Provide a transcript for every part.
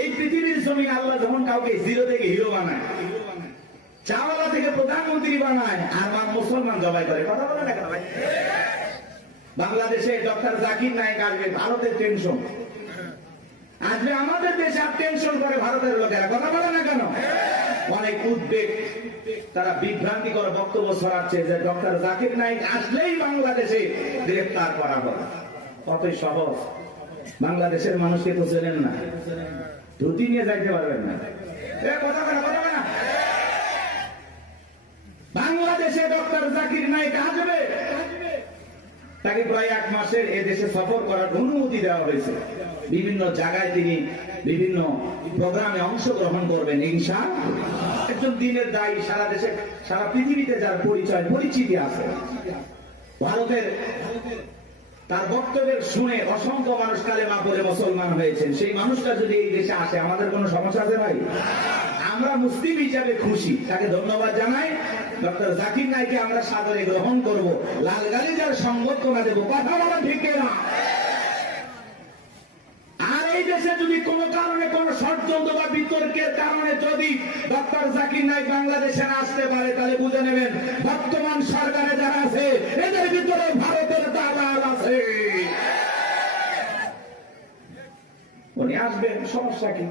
এই পৃথিবীর জমিন আল্লাহ যখন কাউকে জিরো থেকে হিরো বানায়, চাওয়ালা থেকে প্রধানমন্ত্রী বানায়, আর মুসলমান জবাই করে। কথা বলে না কেন ভাই? বাংলাদেশে ডক্টর জাকির নায়েক আসবে, ভারতের টেনশন আসবে, আমাদের দেশে আর টেনশন করে ভারতের লোকেরা। কথা বলে না কেন? অনেক উদ্বেগ, তারা বিভ্রান্তিকর বক্তব্য ছড়াচ্ছে যে ডক্টর জাকির নায়েক আসলেই বাংলাদেশে গ্রেফতার করা হবে। কতই সহজ। বাংলাদেশের মানুষকে তো চেনেন না, ধুতি নিয়ে যাইতে পারবেন না। কথা বলে না? বাংলাদেশে ডক্টর জাকির নায়েক আসবে, তাকে প্রায় 1 মাসের এদেশে সফর করার অনুমতি দেওয়া হয়েছে। বিভিন্ন জায়গায় তিনি বিভিন্ন প্রোগ্রামে অংশগ্রহণ করবেন ইনশাআল্লাহ। একজন দিনের দায়ী, সারা দেশে সারা পৃথিবীতে যার পরিচয় পরিচিতি আছে। ভারতের তার বক্তব্যের শুনে অসংখ্য মানুষ কালেমা পড়ে মুসলমান হয়েছেন। সেই মানুষটা যদি এই দেশে আসে, আমাদের কোনো সমস্যা আছে ভাই? আমরা মুসলিম হিসাবে খুশি, তাকে ধন্যবাদ জানাই। ডক্টর জাকির নায়েককে আমরা সাদরে গ্রহণ করব, লাল গালিচার সংবর্ধনা দেব। কথা বলা ঠিক না? আর এই দেশে যদি কোনো কারণে কোন ষড়যন্ত্র বা বিতর্কের কারণে যদি ডক্টর জাকির নায়েক বাংলাদেশে আসতে পারে, তাহলে বুঝে নেবেন বর্তমান সরকারে যারা আছে এদের ভিতরে ভারতের দালাল আছে। উনি আসবেন, সমস্যা কি?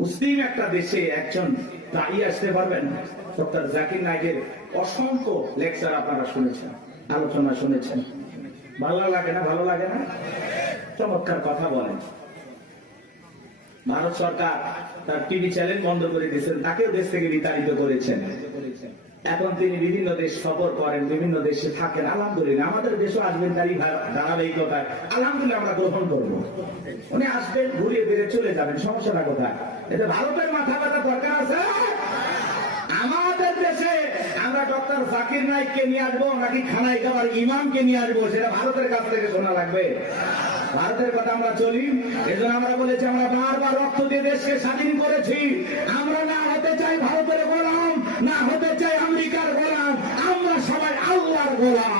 মুসলিম একটা দেশে একজন দায়ী আসতে পারবেন। ডক্টর জাকির নায়েকের অসংখ্য লেকচার আপনারা শুনেছেন, আলোচনা শুনেছেন। ভালো লাগে না? ভালো লাগে না? চমৎকার কথা বলেন। ভারত সরকার তার টিভি চ্যানেল বন্ধ করে দিয়েছেন, তাকেও দেশ থেকে বিতাড়িত করেছেন। এখন তিনি বিভিন্ন দেশ সফর করেন, বিভিন্ন দেশে থাকেন। আলহামদুলিল্লাহ, আমাদের দেশও আসবেন তারই ধারাবাহিকতায়। আলহামদুলিল্লাহ, আমরা গ্রহণ করবো। উনি আসবেন, ঘুরিয়ে ফিরে চলে যাবেন, সমস্যাটা কোথায়? এটা ভারতের মাথা ব্যথা দরকার আছে? আমাদের দেশে আমরা ডক্টর জাকির নায়েককে নিয়ে আসবো নাকি খানায় খাবার ইমামকে নিয়ে আসবো, সেটা ভারতের কাছ থেকে শোনা লাগবে। ভারতের কথা আমরা চলি, এজন্য আমরা বলেছি আমরা বারবার রক্ত দিয়ে দেশকে স্বাধীন করেছি। আমরা না হতে চাই ভারতের গোলাম, না হতে চাই আমেরিকার গোলাম, আমরা সবাই আল্লাহর গোলাম।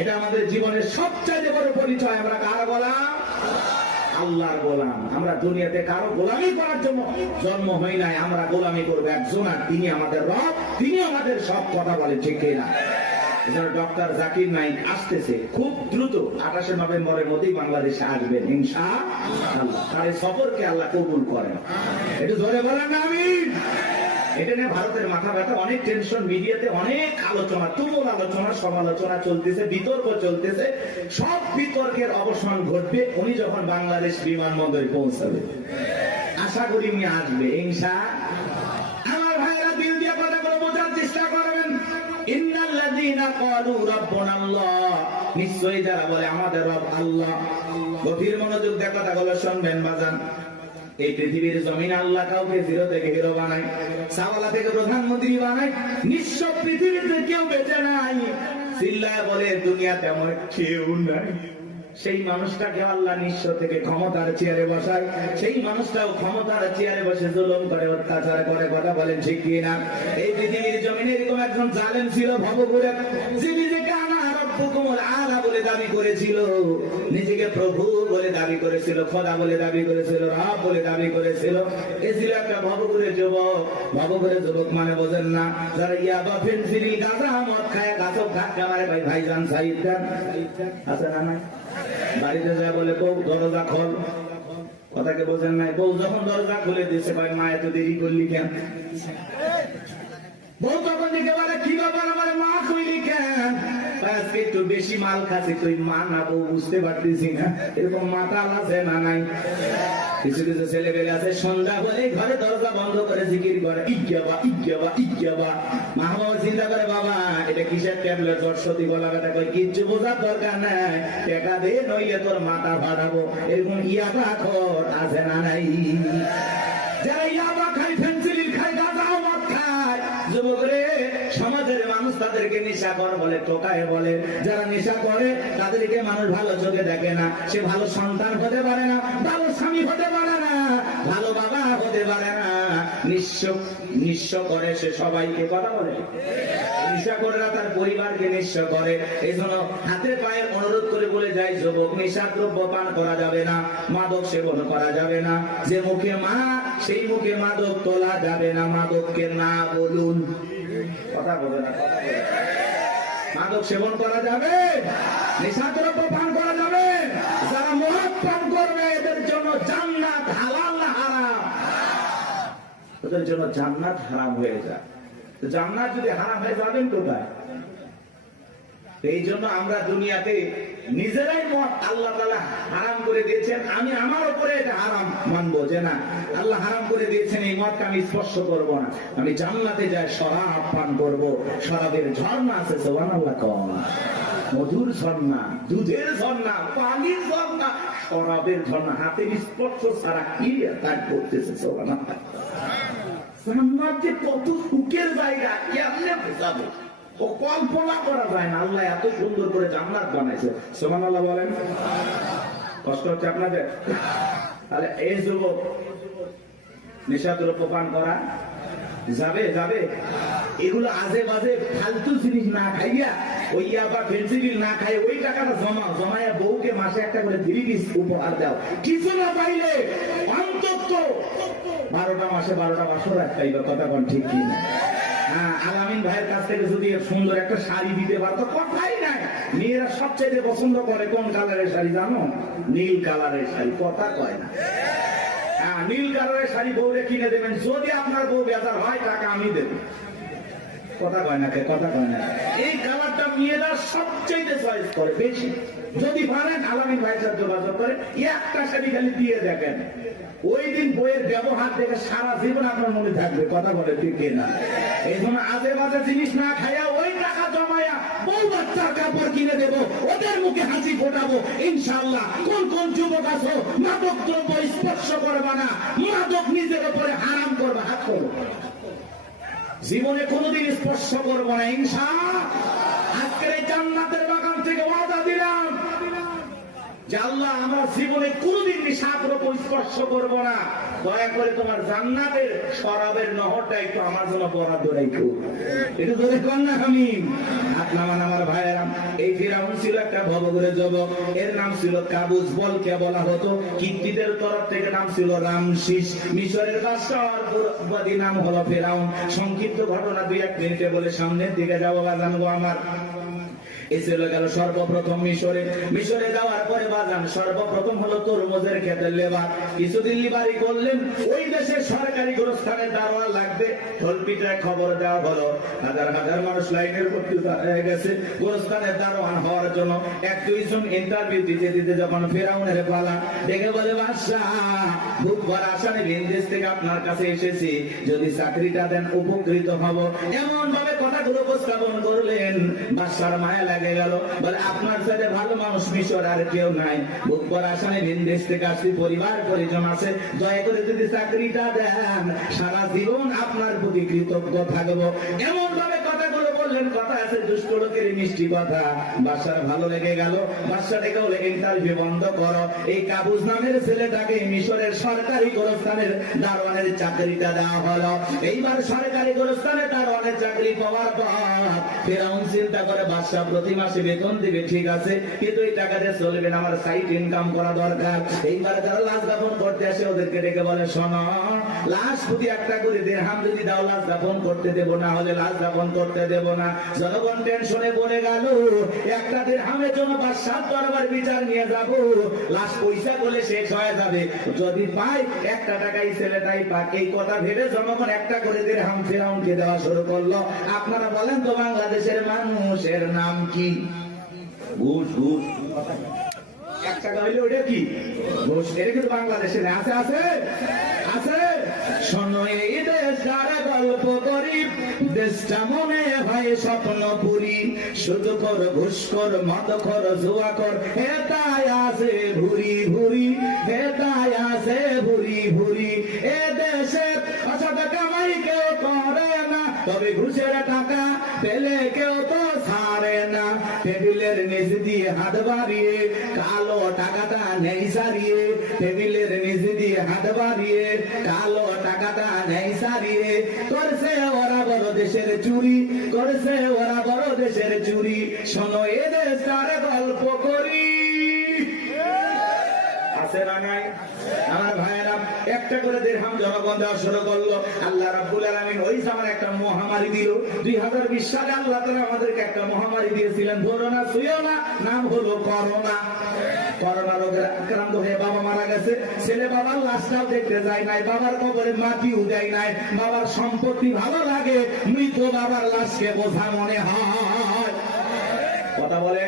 এটা আমাদের জীবনের সবচেয়ে বড় পরিচয়। আমরা কার গোলাম? আল্লাহর গোলাম। আমরা দুনিয়াতে কারো গোলামি করার জন্য জন্ম হই নাই, আমরা গোলামি করবো একজন, আর তিনি আমাদের রব, তিনি আমাদের সব। কথা বলে ঠিক না? ডক্টর জাকির নায়েক আসতেছে খুব দ্রুত, 28 নভেম্বরের মধ্যেই বাংলাদেশে আসবেন ইনশাআল্লাহ। তার সফরকে আল্লাহ কবুল করেন। একটু জোরে বলেন না আমিন। এটা নিয়ে ভারতের মাথা ব্যথা, অনেক টেনশন, মিডিয়াতে অনেক আলোচনা, তুমুল আলোচনা, সমালোচনা চলতেছে, বিতর্ক চলতেছে। সব বিতর্কের অবসান ঘটবে উনি যখন বাংলাদেশ বিমানবন্দরে পৌঁছাবে। আশা করি উনি আসবে ইনশাআল্লাহ। আমার ভাইরা দিল দিয়ে কথাগুলো বোঝার চেষ্টা করবেন। ইন্নাল্লাযীনা ক্বালু রাব্বুনাল্লাহ, নিশ্চয়ই যারা বলে আমাদের রব আল্লাহ। গভীর মনোযোগ দিয়ে কথাগুলো শুনবেন বাজান। এই পৃথিবীর জমিন আল্লাহ কাউকে জিরো থেকে হিরো বানায়, চাওয়ালা থেকে প্রধানমন্ত্রী বানায়। নিঃস্ব পৃথিবীতে কেউ বেঁচে নাই। চিল্লায় বলে দুনিয়াতে আমার কেউ নাই। সেই মানুষটাকে আল্লাহ নিঃস্ব থেকে ক্ষমতার চেয়ারে বসায়, সেই মানুষটাও ক্ষমতার চেয়ারে বসে জুলুম করে, অত্যাচার করে। কথা বলেন ঠিক কি না? এই পৃথিবীর জমিনে এরকম একজন জালেম ছিল ভবঘুরে, যে নিজেকে আনা রব্বুকুমুল আলা বলে দাবি করেছিল, নিজেকে প্রভু বলে দাবি করেছিল, খোদা বলে দাবি করেছিল, রব বলে দাবি করেছিল। এ ছিল একটা ভবঘুরে যুবক। ভবঘুরে যুবক মানে বোঝেন না? যারা ইয়াবা, ফেনসিডিল, গাঁজা, মদ খায়, গাছক ধাক্কা মারে। ভাই ভাইজান সাইদ দেন আছে না? নাই। বাড়িতে যা বলে বউ দরজা খোল, কথাকে বোঝেন নাই? বউ যখন দরজা খুলে দিচ্ছে, ভাই মা এত দেরি করলি কেন? বউ তখন দিকে বলে কি ব্যাপার, আমার মা কইলি কেন? আজকে একটু বেশি মাল খাচ্ছি, তুই মা না বউ বুঝতে পারতেছি না। এরকম মাতাল আছে না নাই? কিছু কিছু ছেলে পেলে আছে সন্ধ্যা হলে ঘরে দরজা বন্ধ করে জিকির করে, ইজ্ঞাবা ইজ্ঞাবা ইজ্ঞাবা। মা বাবা চিন্তা করে, বাবা এটা কিসের ট্যাবলেট, সরস্বতী গলা ব্যথা, কই কিচ্ছু বোঝার দরকার নাই, টাকা দে নইলে তোর মাথা ফাটাবো। এরকম ইয়াবা খোর আছে না নাই? যারা ইয়াবা খায়, ফেন্সিলিন খায়, গাঁজা মদ খায়, যুবক রে, সমাজের মানুষ তাদেরকে নেশাখোর বলে, টোকায় বলে। যারা নেশা করে তাদেরকে মানুষ ভালো চোখে দেখে না। সে ভালো সন্তান হতে পারে না, ভালো স্বামী হতে পারে না, ভালো বাবা হতে পারে না, নিঃস্ব করে, সে সবাইকে কথা বলে নিশাখোররা তার পরিবারকে নিঃস্ব করে। এই জন্য হাতে পায়ে অনুরোধ করে বলে যায়, যুবক নিশাদ্রব্য পান করা যাবে না, মাদক সেবন করা যাবে না, যে মুখে মা সেই মুখে মাদক তোলা যাবে না, মাদককে না বলুন। কথা বলে না, কথা বলে। মাদক সেবন করা যাবে, নিশাদ্রব্য পান করা যাবে। যারা মদ পান করবে এদের জন্য জান্নাত হালাল না হারাম? ওদের জন্য জান্নাত হারাম হয়ে যায়। জান্নাত যদি হারাম হয়ে যাবেন কোথায়? এই জন্য আমরা দুনিয়াতে নিজেরাই মদ আল্লাহ তাআলা হারাম করে দিয়েছেন, আমি আমার উপরে এটা হারাম মানবো যে না আল্লাহ হারাম করে দিয়েছেন, এই মদকে আমি স্পর্শ করব না, আমি জান্নাতে যাই শরাব পান করব। শরাবের ঝর্ণা আছে, সুবহানাল্লাহ কম, মধুর ঝর্ণা, দুধের ঝর্ণা, পানির ঝর্ণা, শরাবের ঝর্ণা, হাতের স্পর্শ ছাড়া কি কাজ করতেছে। সুবহানাল্লাহ, জান্নাত যে কত সুখের জায়গা কেমনে বোঝাবো, ও কল্পনা করা যায় না। আল্লাহ এত সুন্দর করে জান্নাত বানাইছে, সুবহানাল্লাহ বলেন। কষ্ট হচ্ছে আপনাদের? তাহলে এই যুবক নেশাদ্রব্য পান করা যাবে? যাবে? এগুলো আজে বাজে ফালতু জিনিস না খাইয়া, ওই ইয়াবা ফেন্সিডিল না খাই, ওই টাকাটা জমায়া বউকে মাসে একটা করে 3 পিস উপহার দাও। কিছু না পাইলে অন্তত 12টা মাসে 12টা বছর খাইবা। কথা কোন ঠিক কি না? হ্যাঁ, আলামিন ভাইয়ের কাছ থেকে যদি সুন্দর একটা শাড়ি দিতে পারতো, কথাই নাই। মেয়েরা সবচেয়ে পছন্দ করে কোন কালারের শাড়ি জানো? নীল কালারের শাড়ি। কথা কয় না? হ্যাঁ, নীল কালারের শাড়ি বউরে কিনে দেবেন, যদি আপনার বউ বেজার হয় টাকা আমি দেব। কথা কয় না? কথা কয় না? এই কালারটা মেয়েরা সবচেয়ে চয়েস করে বেশি। যদি পারেন আলামিন ভাইয়ের সাথে যোগাযোগ করে একটা শাড়ি খালি দিয়ে দেখেন, ওই দিন বইয়ের ব্যবহার দেখে সারা জীবন আপনার মনে থাকবে। কথা বলে ঠিক না? এই জন্য আজে বাজে জিনিস না খাইয়া ওই টাকা জমায়া বউ বাচ্চার কাপড় কিনে দেবো, ওদের মুখে হাসি ফোটাবো ইনশাআল্লাহ। কোন কোন যুবক আছো মাদক দ্রব্য স্পর্শ করবা না, মাদক নিজের উপরে হারাম করবা, হাত করো, জীবনে কোনোদিন স্পর্শ করবো না ইনশাআল্লাহ। আজকের এই জান্নাতের বাগান থেকে ওয়াদা দিলাম যে আল্লাহ আমরা জীবনে কোনোদিন নিশাদ্রব্য স্পর্শ করবো না। দয়া করে তোমার জান্নাতের শরাবের নহরটা একটু আমার জন্য বরাদ্দ রাখো। এটা ধরে কর না আমি হাত নামান আমার ভাইয়েরা। এই ফিরাউন ছিল একটা ভবঘুরে যুবক, এর নাম ছিল কাবুস, বলকে বলা হতো। কিত্তিদের তরফ থেকে নাম ছিল রামসিস। মিশরের বাদশাহর পুরোবাদী নাম হলো ফিরাউন। সংক্ষিপ্ত ঘটনা 2-1 মিনিটে বলে সামনের দিকে যাবো জানবো আমার। এই চলে গেল সর্বপ্রথম মিশরে যাওয়ার পরে বাজান সর্বপ্রথম হলো তরমুজের ক্ষেতের লেবার। কিছুদিন লিবারি করলেন, ওই দেশের সরকারি গোরস্থানের দারোয়ান লাগবে। ঢোলপিটায় খবর দেওয়া হলো, হাজার হাজার মানুষ লাইনের করতে হয়ে গেছে গোরস্থানের দারোয়ান হওয়ার জন্য। 1-2 জন ইন্টারভিউ দিতে দিতে যখন ফেরাউনের পালা, ডেকে বলে বাদশাহ খুব বড় আসামে বিদেশ থেকে আপনার কাছে এসেছি, যদি চাকরিটা দেন উপকৃত হব। এমন ভাবে কথাগুলো উপস্থাপন করলেন, বাদশার মায়া লাগে গেল। বলে আপনার সাথে ভালো মানুষ মিশর আর কেউ নাই, বুক করা আসামে বিদেশ থেকে আসছি, পরিবার পরিজন আছে, দয়া করে যদি চাকরিটা দেন সারা জীবন আপনার প্রতি কৃতজ্ঞ থাকবো। এমন ভাবে কথাগুলো বললেন, কথা আছে দুষ্ট লোকের মিষ্টি কথা। বাদশার ভালো লেগে গেল। বাদশা ডেকে বলে ইন্টারভিউ বন্ধ করো, এই কাবুস নামের ছেলেটাকে মিশরের সরকারি গোরস্থানের দারোয়ানের চাকরিটা দেওয়া হলো। এইবার সরকারি গোরস্থানের দারোয়ানের চাকরি পাওয়ার পর ফেরাউন চিন্তা করে বাদশা প্রতি মাসে বেতন দিবে, ঠিক আছে, কিন্তু এই টাকা দিয়ে চলবে না, আমার সাইড ইনকাম করা দরকার। এইবার যারা লাশ দাফন করতে আসে ওদেরকে ডেকে বলে, শোনো, লাশ প্রতি একটা করে দিরহাম যদি দাও লাশ দাফন করতে দেবো, না হলে লাশ দাফন করতে দেবো না। জনগণ টেনশনে পড়ে গেল, একটা দিরহামের জন্য বাদশার দরবার বিচার নিয়ে যাব, লাশ পয়সা বলে শেষ হয়ে যাবে, যদি পাই 1 টাকাই ছেলেটাই পাক। এই কথা ভেবে জনগণ একটা করে দিরহাম ফেরাউনকে দেওয়া শুরু করলো। আপনারা বলেন তো বাংলাদেশের মানুষের নাম কি? ঘুষ। ঘুষ 1 টাকা হইলে ওটা কি? ঘুষ। এটা কিন্তু বাংলাদেশে আছে আছে আছে। শোনো এই দেশ যারা গল্প করি, দেশটা মনে হয় স্বপ্ন পুরি, শুধু কর ঘুষ কর মদ কর জুয়া কর, হেতায় আছে ভুরি ভুরি, হেতায় আছে ভুরি ভুরি। এ দেশে অসৎ কামাই কেউ করে না, তবে ঘুষের টাকা পেলে কেউ তো ছাড়ে না। টেবিলের নিচ দিয়ে হাত বাড়িয়ে কালো টাকাটা নেই সারিয়ে, টেবিলের নিচ দিয়ে হাত বাড়িয়ে কালো টাকাটা নেই সারিয়ে, করছে ওরা বড় দেশের চুরি, করছে ওরা বড় দেশের চুরি, শোনো এদের তার গল্প করি। আছে না নাই? আমার ভাইয়েরা একটা করে দিরহাম জনগণ দেওয়া শুরু করলো। আল্লাহ রাব্বুল আলামিন ওই সময় একটা মহামারী দিল। 2020 সালে আল্লাহ তাআলা আমাদেরকে একটা মহামারী দিয়েছিলেন, ধরো না ছুঁয়ো না, নাম হলো করোনা। করোনা রোগে আক্রান্ত হয়ে বাবা মারা গেছে, ছেলে বাবার লাশটাও দেখতে যায় নাই, বাবার কবরে মাটিও দেয় নাই, বাবার সম্পত্তি ভালো লাগে, মৃত বাবার লাশকে বোঝা মনে হয়। কথা বলে।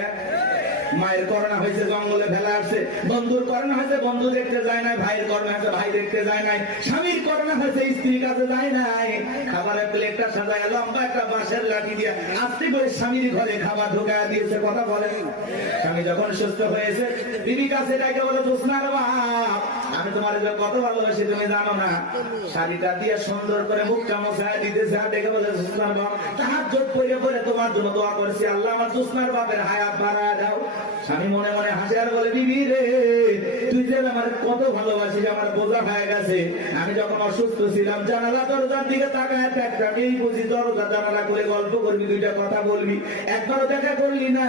মায়ের করোনা হয়েছে, জঙ্গলে ফেলা আসছে, বন্ধুর করোনা হয়েছে, বন্ধু দেখতে যায় নাই, ভাইয়ের করোনা হয়েছে, ভাই দেখতে যায় নাই, স্বামীর করোনা হয়েছে, স্ত্রীর কাছে যায় নাই, খাবারের প্লেটটা সাজায় লম্বা একটা বাঁশের লাঠি দিয়ে আস্তে করে স্বামীর ঘরে খাবার ঢোকায় দিয়েছে। কথা বলেন। স্বামী যখন সুস্থ হয়েছে, বিবি কাছে ডাকে বলে, জোসনার বাপ, আমি তোমার কত ভালোবাসি তুমি জানো না। শাড়িটা দিয়ে সুন্দর করে মুখটা মোছায় দিতেছে, আর ডেকে বলে, জোসনার বাপ, তাহাজ্জুদ পড়ে পড়ে তোমার জন্য দোয়া করেছি, আল্লাহ আমার জোসনার বাপের হায়াত বাড়ায় দাও। স্বামী মনে মনে হাসে আর বলে, বিবি রে, তুই যে আমার কত ভালোবাসিস, আমার বোঝা হয়ে গেছে। আমি যখন অসুস্থ ছিলাম, জানালা দরজার দিকে তাকায় এই বুঝি দরজা জানালা করে গল্প করবি, দুইটা কথা বলবি, একবারও দেখা করলি না।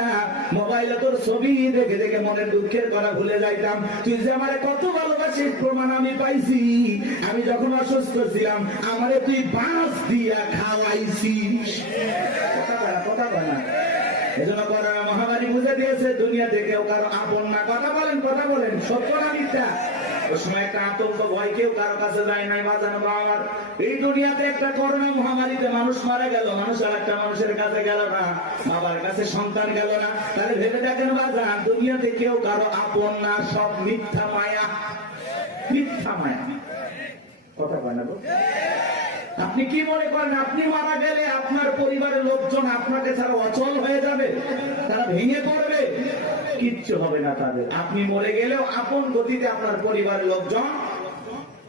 মোবাইলে তোর ছবি দেখে দেখে মনের দুঃখের কথা ভুলে যাইতাম। তুই যে আমার কত ভালোবাসিস প্রমাণ আমি পাইছি। আমি যখন অসুস্থ ছিলাম, আমারে তুই বাঁশ দিয়া খাওয়াইছিস। কথা বলা এজন্য করোনা মহামারী বুঝে দিয়েছে, দুনিয়াতে কেউ কারো আপন না। কথা বলেন, কথা বলেন, সত্য না মিথ্যা? ওই সময় একটা আতঙ্ক, ভয়, কেউ কারো কাছে যায় নাই। বাজানো আমার এই দুনিয়াতে একটা করোনা মহামারীতে মানুষ মারা গেল, মানুষ আর একটা মানুষের কাছে গেল না, বাবার কাছে সন্তান গেল না। তাহলে ভেবে দেখেন বাজান, দুনিয়াতে কেউ কারো আপন না, সব মিথ্যা মায়া, মিথ্যা মায়া। কথা বলেন। আপনি কি মনে করেন আপনি মারা গেলে আপনার পরিবারের লোকজন আপনাকে ছাড়া অচল হয়ে যাবে, তারা ভেঙে পড়বে? কিচ্ছু হবে না তাদের। আপনি মরে গেলেও আপন গতিতে আপনার পরিবারের লোকজন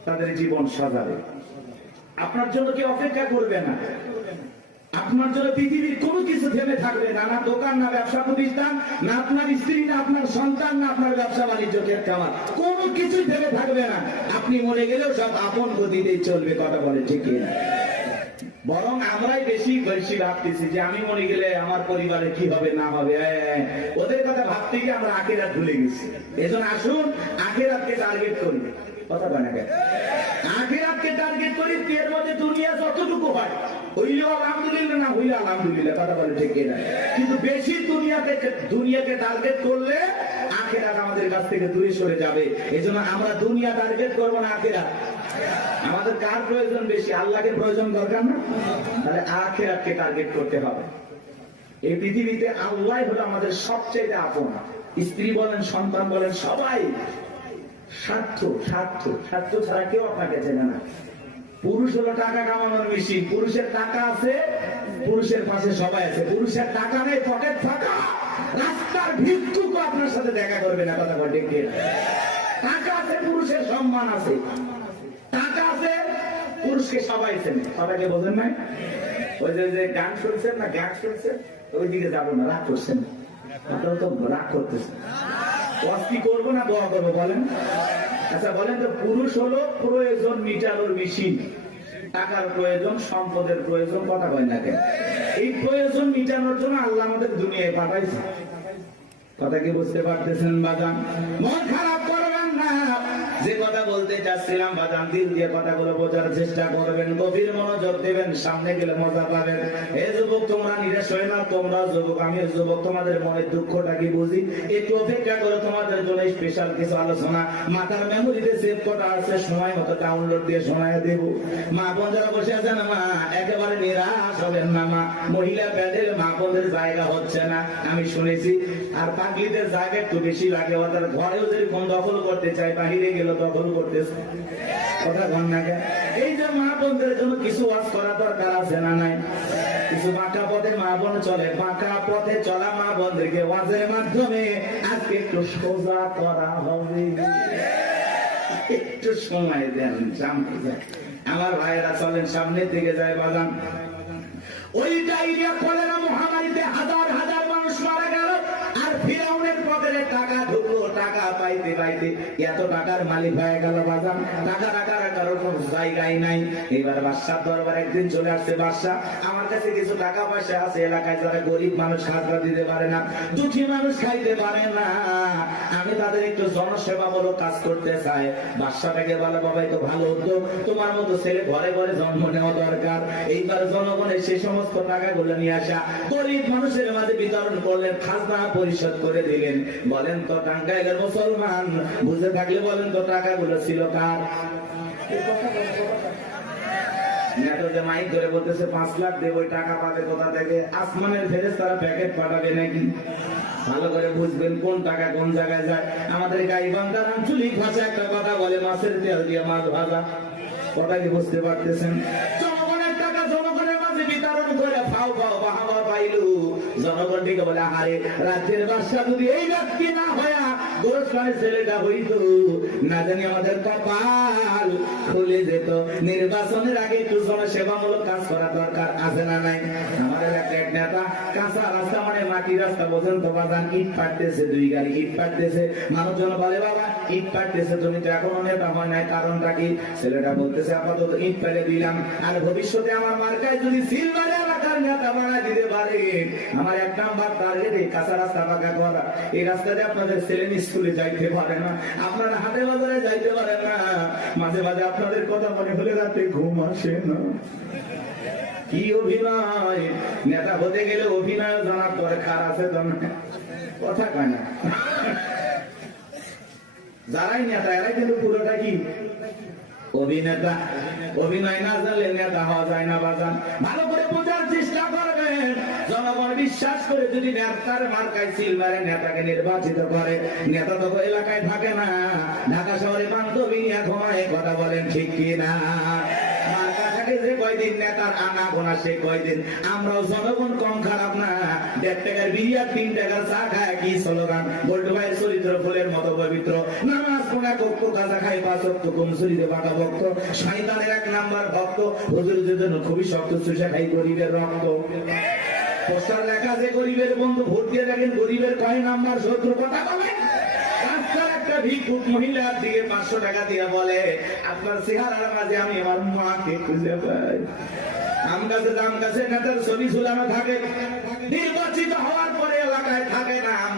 তাদের জীবন সাজাবে, আপনার জন্য কেউ অপেক্ষা করবে না। আপনার জন্য পৃথিবীর কোনো কিছু থেমে থাকবে না, না দোকান, না ব্যবসা প্রতিষ্ঠান, না আপনার স্ত্রী, না আপনার সন্তান, না আপনার ব্যবসা বাণিজ্য, খামার, কোনো কিছু থেমে থাকবে না। আপনি মরে গেলেও সব আপন গতিতেই চলবে। কথা বলে ঠিক না? বরং আমরাই বেশি বেশি ভাবতেছি যে আমি মরে গেলে আমার পরিবারে কি হবে না হবে, ওদের কথা ভাবতে গিয়ে আমরা আখিরাত ভুলে গেছি। এজন্য আসুন আখিরাতকে টার্গেট করি। কথা বলে না, আখিরাতকে টার্গেট করি। এর মধ্যে দুনিয়া যতটুকু হয় হইলেও আলহামদুলিল্লাহ, না হইলে আলহামদুলিল্লাহ। কথা বলে ঠিক না? কিন্তু বেশি দুনিয়াকে টার্গেট করলে আখিরাত আমাদের কাছ থেকে দূরে সরে যাবে। এজন্য আমরা দুনিয়া টার্গেট করবো না, আখিরাত। আমাদের কার প্রয়োজন বেশি? আল্লাহকে প্রয়োজন দরকার না? তাহলে আখিরাতকে টার্গেট করতে হবে। এই পৃথিবীতে আল্লাহ হলো আমাদের সবচেয়ে আপন। স্ত্রী বলেন, সন্তান বলেন, সবাই স্বার্থ, স্বার্থ, স্বার্থ ছাড়া কেউ আপনাকে চেনে না। পুরুষ হলো টাকা কামানোর মেশিন। পুরুষের টাকা আছে, পুরুষের পাশে সবাই আছে। পুরুষের টাকা নেই, পকেট ফাঁকা, রাস্তার ভিক্ষুক আপনার সাথে দেখা করবে না। কথা বলে ঠিক না? টাকা আছে, পুরুষের সম্মান আছে, টাকা আছে, পুরুষকে সবাই চেনে। সবাইকে বোঝেন নাই? ওই যে গান শুনছেন না, গান শুনছেন, ওই দিকে যাবো না, রাগ করছেন, আপনারা তো রাগ করতেছেন। কি করবো না দোয়া করবো বলেন? আচ্ছা বলেন তো, পুরুষ হলো প্রয়োজন মিটানোর মেশিন। টাকার প্রয়োজন, সম্পদের প্রয়োজন, কথা বলেন না কেন? এই প্রয়োজন মিটানোর জন্য আল্লাহ আমাদের দুনিয়ায় পাঠাইছে। কথা কি বুঝতে পারতেছেন বাজান? মন খারাপ করবেন না। যে কথা বলতে চাচ্ছিলাম বাজান, দিল দিয়ে কথাগুলো বোঝার চেষ্টা করবেন, গভীর মনোযোগ দেবেন, সামনে গেলে মজা পাবেন। হে যুবক, তোমরা নিরাশ হয়ে না, তোমরা যুবক, আমিও যুবক, তোমাদের মনের দুঃখটা কি বুঝি। একটু অপেক্ষা করে, তোমাদের জন্য স্পেশাল কিছু আলোচনা মাথার মেমোরিতে সেভ করা আছে, সময় মতো ডাউনলোড দিয়ে শোনায় দেব। মা বোন যারা বসে আছেন, মা একেবারে নিরাশ হবেন না। মা মহিলা প্যান্ডেল মা বোনদের জায়গা হচ্ছে না, আমি শুনেছি। আর পাগলিদের জায়গা একটু বেশি লাগে। ওদের ঘরেও যেরকম দখল করতে চায়, বাহিরে গেলে দখল করতেছে। কথা বল না কেন? এই যে মা বোনদের জন্য কিছু ওয়াজ করা দরকার আছে না নাই? কিছু বাঁকা পথে মা বোন চলে, বাঁকা পথে চলা মা বোনদেরকে ওয়াজের মাধ্যমে আজকে একটু সোজা করা হবে। একটু সময় দেন, সামনে যায়। আমার ভাইয়েরা চলেন, সামনের দিকে যায় বাজান। ওই ডায়রিয়া কলেরা মহামারীতে হাজার হাজার মানুষ মারা গেল। ফিরাউনের পকেটে টাকা ঢুকলো, টাকা পাইতে পাইতে এত টাকার মালিক হয়ে গেল বাজান, টাকা রাখার কারো কোনো জায়গায় নাই। এবার বাদশার দরবার একদিন চলে আসছে, বাদশা আমার কাছে কিছু টাকা পয়সা আছে, এলাকায় যারা গরিব মানুষ খাজনা দিতে পারে না, দুঃখী মানুষ খাইতে পারে না, আমি তাদের একটু জনসেবামূলক কাজ করতে চাই। বাদশাটাকে বলে, বাবাই তো ভালো উদ্যোগ, তোমার মতো ছেলে ঘরে ঘরে জন্ম নেওয়া দরকার। এইবার জনগণের সেই সমস্ত টাকাগুলো নিয়ে আসা গরিব মানুষের মাঝে বিতরণ করলেন, খাজনা পরিশোধ করে দিলেন। বলেন তো টাঙ্গাইলের মুসলমান বুঝে থাকলে বলেন তো টাকাগুলো ছিল কার? যে মাইক ধরে বলতেছে 5 লাখ দেব, ওই টাকা পাবে কোথা থেকে? আসমানের ফেরেশতারা প্যাকেট পাঠাবে নাকি? ভালো করে বুঝবেন কোন টাকা কোন জায়গায় যায়। আমাদের গাইবান্ধার আঞ্চলিক ভাষা একটা কথা বলে, মাছের তেল দিয়ে মাছ ভাজা। কথা কি বুঝতে পারতেছেন? জনগণের টাকা জনগণের মাঝে বিতরণ করে ফাও ফাও বাহাবা পাইলু। জনগণটিকে বলে, আরে রাজ্যের বাদশা যদি এই ব্যক্তি না হয়া গোরস্থানের ছেলেটা হইতো, না জানি আমাদের কপাল খুলে যেত। নির্বাচনের আগে একটু জনসেবামূলক কাজ করা দরকার আছে না নাই? আমাদের এক নেতা কাঁচা রাস্তা মানে মাটি রাস্তা পর্যন্ত বাজান ইট পাড়তেছে, 2 গাড়ি ইট পাড়তেছে। মানুষজন বলে, বাবা ইট পাড়তেছে, তুমি তো এখনো নেতা হয় নাই, কারণটা কি? ছেলেটা বলতেছে, আপাতত ইট পেলে দিলাম, আর ভবিষ্যতে আমার মার্কায় যদি সিলভার এলাকার নেতা বানায় দিতে পারে, আমার 1 নাম্বার টার্গেট এই কাঁচা রাস্তা পাকা করা। এই রাস্তাতে আপনাদের ছেলে স্কুলে যাইতে পারে না, আপনারা হাটে বাজারে যাইতে পারে না, মাঝে মাঝে আপনাদের কথা মনে হলে রাতে ঘুম আসে না। কি অভিনয়! নেতা হতে গেলে অভিনয় জানার দরকার আছে, কথা কয় না। যারাই নেতা এরাই কিন্তু পুরোটা কি অভিনেতা। অভিনয় না জানলে নেতা হওয়া যায় না বাজান। ভালো করে বোঝার চেষ্টা করবেন। জনগণ বিশ্বাস করে যদি নেতার মার্কায় সিল মারে নেতাকে নির্বাচিত করে, নেতা তো এলাকায় থাকে না, ঢাকা শহরে বান্ধবী নিয়ে ঘুমায়। কথা বলেন ঠিক কিনা? মার্কা থাকে যে কয়দিন, নেতার আনা গোনা সে কয়দিন। আমরাও জনগণ কম খারাপ না। 1.5 টাকার বিড়ি আর 3 টাকার চা খায় কি স্লোগান? বল্টু ভাইয়ের চরিত্র ফুলের মতো পবিত্র। নামাজ পড়া কক্ষ কাজা খাই 5 ওয়াক্ত কমসুরিতে বাঁকা ভক্ত। শয়তানের 1 নাম্বার ভক্ত। হুজুরদের জন্য খুবই শক্ত, চুষা খাই গরিবের রক্ত। পোস্টার লেখা যে গরিবের বন্ধু, ভোট দিয়ে দেখেন গরিবের কয় নাম্বার শত্রু। কথা বলেন। একটা ভিক্ষুক মহিলার দিকে 500 টাকা দিয়ে বলে, আপনার চেহারার মাঝে আমি আমার মাকে খুঁজে পাই। আম গাছে নেতার ছবি ঝুলানো থাকে, নির্বাচিত হওয়ার পরে এলাকায় থাকে না। আম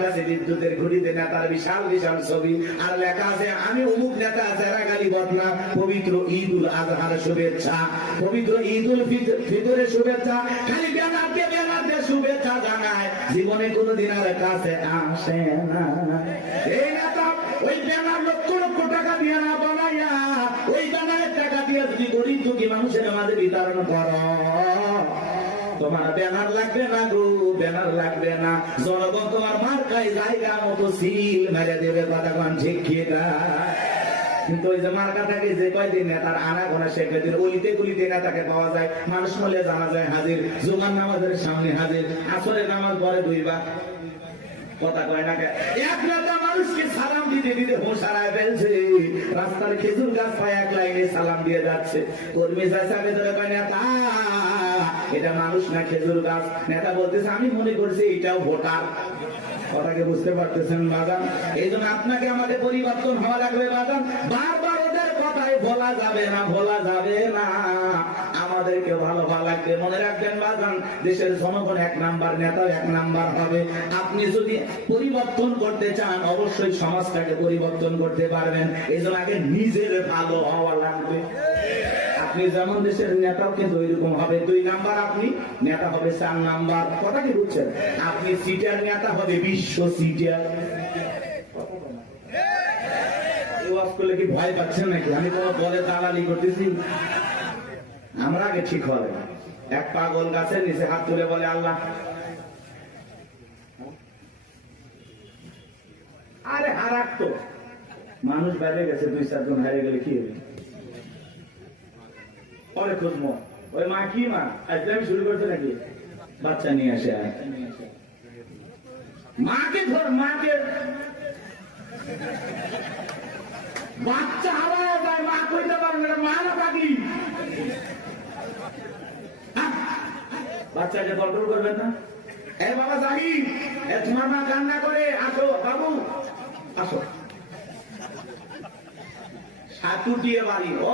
গাছে বিদ্যুতের ঘুড়িতে নেতার বিশাল বিশাল ছবি, আর লেখা আছে আমি অমুক নেতা, যারা গালি বদনা। পবিত্র ঈদ উল আজহার শুভেচ্ছা, পবিত্র ঈদ উল ফিতরের শুভেচ্ছা। খালি ব্যানার দিয়ে শুভেচ্ছা জানায়, জীবনে কোনোদিন আর কাছে আসে না। এই নেতা ওই ব্যানার লক্ষ লক্ষ টাকা দিয়ে না বানাইয়া, ওই ব্যানারের টাকা দিয়ে যদি গরিব দুঃখী মানুষের মাঝে বিতরণ করো, তোমার ব্যানার লাগবে না গো, ব্যানার লাগবে না। জনগণ তোমার মার্কায় জায়গা মতো সিল মেরে দেবে। কথা কোন ঠিক কিনা? কিন্তু ওই যে মার্কা থাকে যে কয়দিন নেতার আনা গোনা সে কয়দিন অলিতে গলিতে নেতাকে পাওয়া যায়। মানুষ মলে জানা যায় হাজির, জুমার নামাজের সামনে হাজির, আসরের নামাজ পরে 2 বার। কথা কয় না। এক নেতা মানুষকে সালাম দিতে দিতে হোশ হারায় ফেলছে, রাস্তার খেজুর গাছ পায় 1 লাইনে সালাম দিয়ে যাচ্ছে। কর্মী চাইছে ভেতরে কয়, নেতা এটা মানুষ না খেজুর গাছ। নেতা বলতেছে, আমি মনে করছি এটাও ভোটার। কথাকে বুঝতে পারতেছেন বাজান? এই জন্য আপনাকে আমাদের পরিবর্তন হওয়া লাগবে বাজান। বারবার ওদের কথায় ভোলা যাবে না, ভোলা যাবে না। আমাদেরকে ভালো ভালো লাগবে। মনে রাখবেন বাজান, দেশের জনগণ 1 নাম্বার, নেতা 1 নাম্বার হবে। আপনি যদি পরিবর্তন করতে চান, অবশ্যই সমাজটাকে পরিবর্তন করতে পারবেন। এই জন্য আগে নিজের ভালো হওয়া লাগবে। আপনি যেমন দেশের নেতাও কিন্তু ওইরকম হবে। 2 নাম্বার আপনি নেতা হবে 4 নাম্বার। কথা কি বুঝছেন? আপনি সিটার নেতা হবে বিশ্ব সিটার। করলে কি ভয় পাচ্ছেন নাকি? আমি কোনো দলে দালালি করতেছি? আমরা আগে ঠিক হবে। এক পাগল গাছের নিচে হাত তুলে বলে, আল্লাহ। আরে হারাক তো মানুষ বেড়ে গেছে, 2-4 জন হারিয়ে গেলে কি হবে? পরে খুঁজবো ওই মা কি মা একদমই শুরু করছে নাকি? বাচ্চা নিয়ে আসে, মাকে ধর, মাকে বাচ্চা হারায় যায়, মা কইতে পারবে না, মা না থাকি। বাচ্চাকে কন্ট্রোল করবেন না, এ বাবা জাহিদ, এ তোমার মা কান্না করে, আসো বাবু আসো। সাতুটিয়ে বাড়ি ও